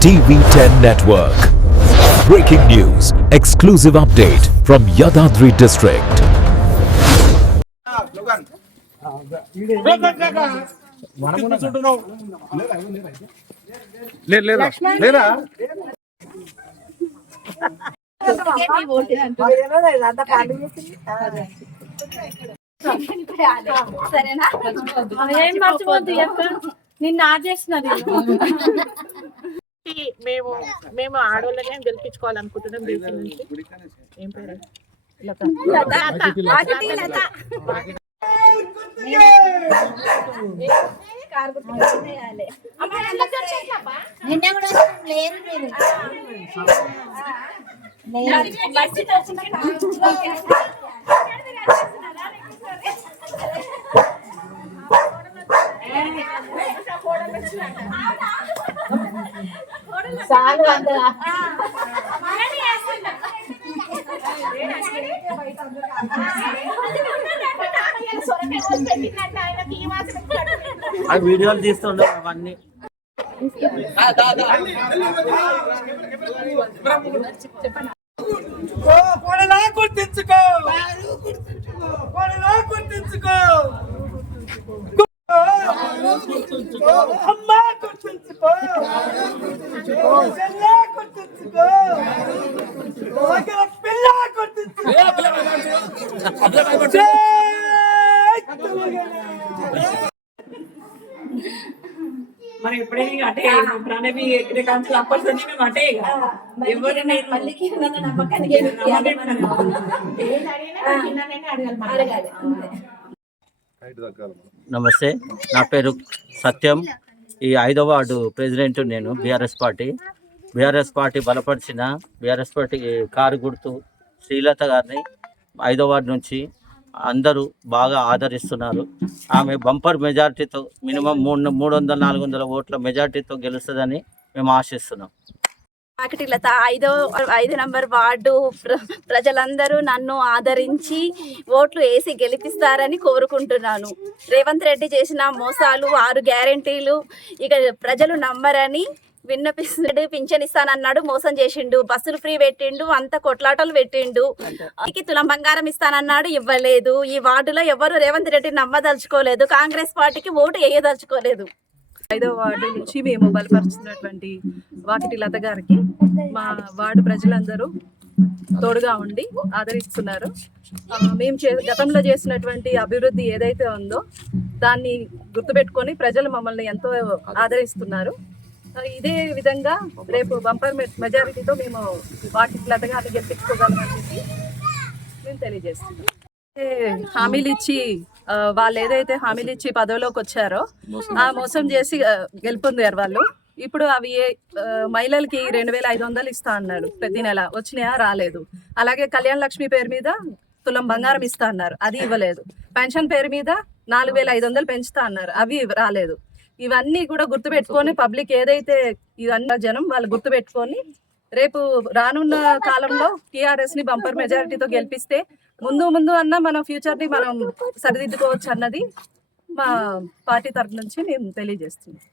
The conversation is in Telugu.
TV10 Network. Breaking news, exclusive update from Yadadri district. లేదు లేదా లేదా సరేనా ఏం మర్చిపోద్దు చెప్పు నిన్ను ఆచేసినది మేము మేము ఆడోళ్ళనే గెలిపించుకోవాలనుకుంటున్నాం దేశం నుంచి ఏం పేరు వాకిటి లత. కారు గుర్తు వేయాలి. నిన్న కూడా లేరు మీరు బస్సు వచ్చిన కారు. చాలు అంత. ఆ వీడియోలు తీస్తుండే అవన్నీ. కోడలా గుర్తించుకో. కోడలా గుర్తించుకో. గుర్తించుకో పిల్ల గుర్తించుకో. మరి ఎప్పుడైనా అటే ప్రణవి ఎక్కడ కాంచి కంపల్సరీ మేము అటే. ఎవరిని మళ్ళీకి నమ్మకానికి. నమస్తే నా పేరు సత్యం ఈ ఐదో వార్డు ప్రెసిడెంట్ నేను బీఆర్ఎస్ పార్టీ బీఆర్ఎస్ పార్టీ బలపరిచిన బీఆర్ఎస్ పార్టీ కారు గుర్తు శ్రీలత గారిని ఐదో వార్డు నుంచి అందరూ బాగా ఆదరిస్తున్నారు. ఆమె బంపర్ మెజార్టీతో మినిమం మూడు మూడు వందల నాలుగు వందల ఓట్ల మెజార్టీతో గెలుస్తుందని మేము ఆశిస్తున్నాం. లత ఐదో ఐదు నంబర్ వార్డు ప్ర- ప్రజలందరూ నన్ను ఆదరించి ఓట్లు వేసి గెలిపిస్తారని కోరుకుంటున్నాను. రేవంత్ రెడ్డి చేసిన మోసాలు ఆరు గ్యారెంటీలు ఇక ప్రజలు నమ్మరని విన్నపిస్తున్నాడు పింఛన్ ఇస్తానన్నాడు మోసం చేసిండు. బస్సులు ఫ్రీ పెట్టిండు అంత కొట్లాటలు పెట్టిండు. ఇంటికి తులం బంగారం ఇస్తానన్నాడు ఇవ్వలేదు. ఈ వార్డులో ఎవరు రేవంత్ రెడ్డి నమ్మదలుచుకోలేదు. కాంగ్రెస్ పార్టీకి ఓటు వేయదలుచుకోలేదు. ఐదో వార్డు నుంచి మేము బలపరుచున్నటువంటి వాకిటి లత గారికి మా వార్డు ప్రజలందరూ తోడుగా ఉండి ఆదరిస్తున్నారు. మేము చే గతంలో చేసినటువంటి అభివృద్ధి ఏదైతే ఉందో దాన్ని గుర్తుపెట్టుకొని ప్రజలు మమ్మల్ని ఎంతో ఆదరిస్తున్నారు. ఇదే విధంగా రేపు బంపర్ మెజారిటీతో మేము వాకిటి లత గెలిపించుకోగలమని చెప్పి మేము తెలియజేస్తున్నాం. హామీలు ఇచ్చి వాళ్ళు ఏదైతే హామీలు ఇచ్చి పదవిలోకి వచ్చారో ఆ మోసం చేసి గెలుపొందారు వాళ్ళు. ఇప్పుడు అవి ఏ- మహిళలకి రెండు వేల ఐదు వందలు ఇస్తా అన్నాడు ప్రతి నెల. వచ్చినాయా? రాలేదు. అలాగే కళ్యాణ లక్ష్మి పేరు మీద తులం బంగారం ఇస్తా అన్నారు. అది ఇవ్వలేదు. పెన్షన్ పేరు మీద నాలుగు వేల ఐదు వందలు పెంచుతా అన్నారు. అవి రాలేదు. ఇవన్నీ కూడా గుర్తుపెట్టుకొని పబ్లిక్ ఏదైతే ఇవన్నీ జనం వాళ్ళు గుర్తుపెట్టుకొని రేపు రానున్న కాలంలో టీఆర్ఎస్ని బంపర్ మెజారిటీతో గెలిపిస్తే ముందు ముందు అన్న మన ఫ్యూచర్ని మనం సరిదిద్దుకోవచ్చు అన్నది మా పార్టీ తరఫు నుంచి మేము తెలియజేస్తున్నాం.